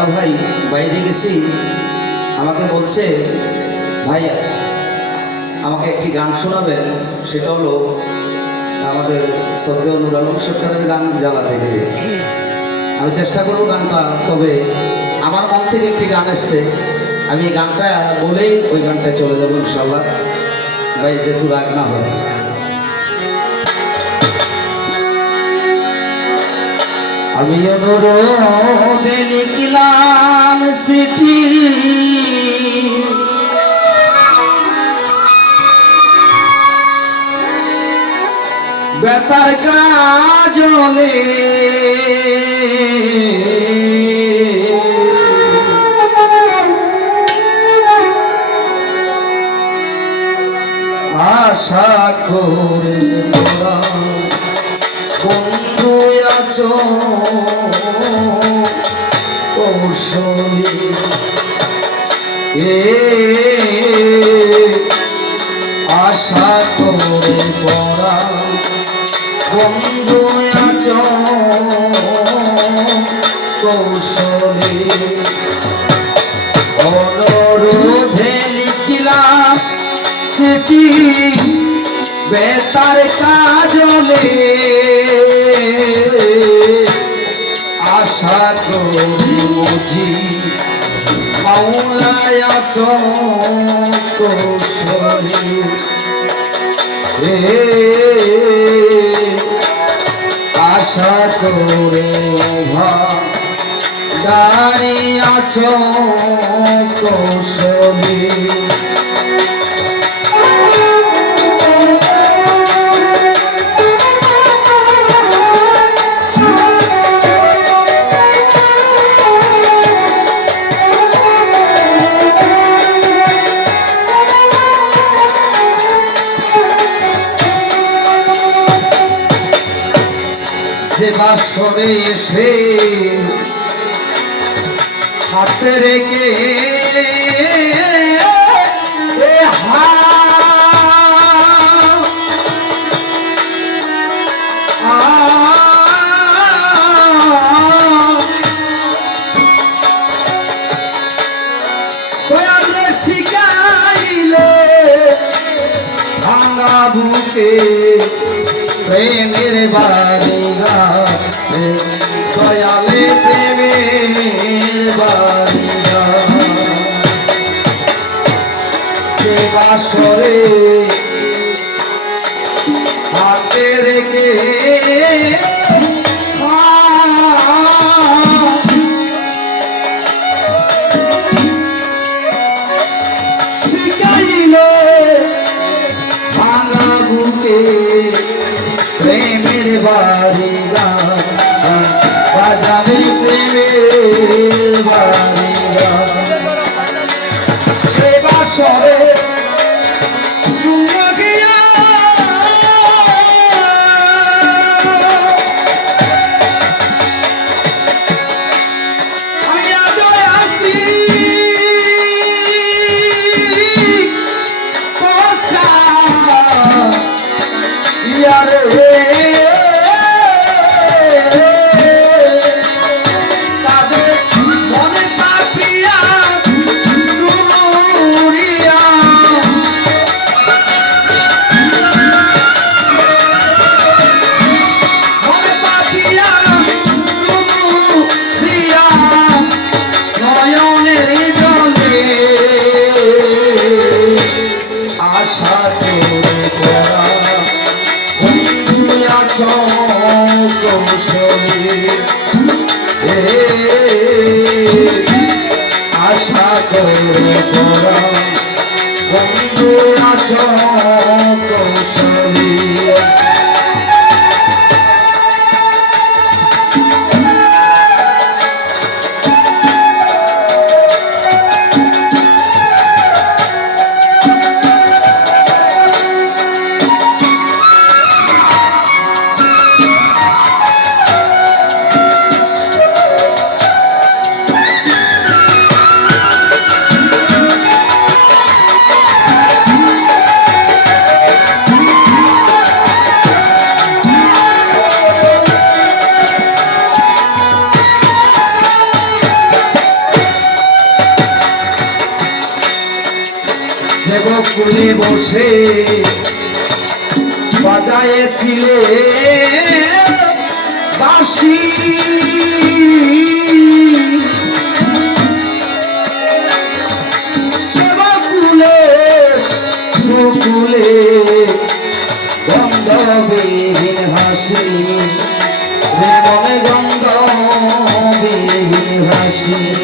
দাদা ভাই বাইরে গেছি, আমাকে বলছে ভাই আমাকে একটি গান শোনাবেন। সেটা হলো আমাদের শ্রদ্ধেয় নুর আলম সরকারের গান জ্বালাতে দেবে। আমি চেষ্টা করবো গানটা, তবে আমার মন থেকে একটি গান এসছে, আমি এই গানটা বলেই ওই গানটায় চলে যাবো ইনশাল্লাহ, ভাই যেহেতু রাগ না হয়। আমি অনুরোধে লিখলাম সিটি, বেতার কাজলে আশা করে বন্ধু আছো কৌশলী, আশা করে পড়া বন্ধু আছো কৌশলী। অনুরোধে লিখিলাম সেটি বেতার কাজলে, আশা করি বুঝি মাওলায় আছো কৌশলী। আশা করে দাঁড়িয়ে আছো কৌশলী। যে বাসরে এসে হাতে রেখে শিখাইলে ভাঙা বুকে প্রেমের বাড়ি গাছে, দয়ালে প্রেমের বাড়ি গাছে বাসরে হাতে রেখে শিখাইলে ভাঙা বুকে প্রেমের বাড়ি বাজারে প্রেমের বাড়ি সে বাসরে আশা করে পড়া বন্ধু আছো কৌশলী। বকুলে বসে বাজায়েছিলে বাঁশি বকুলে গন্ধবিহীন হাসি রে মনে গন্ধবিহীন হাসি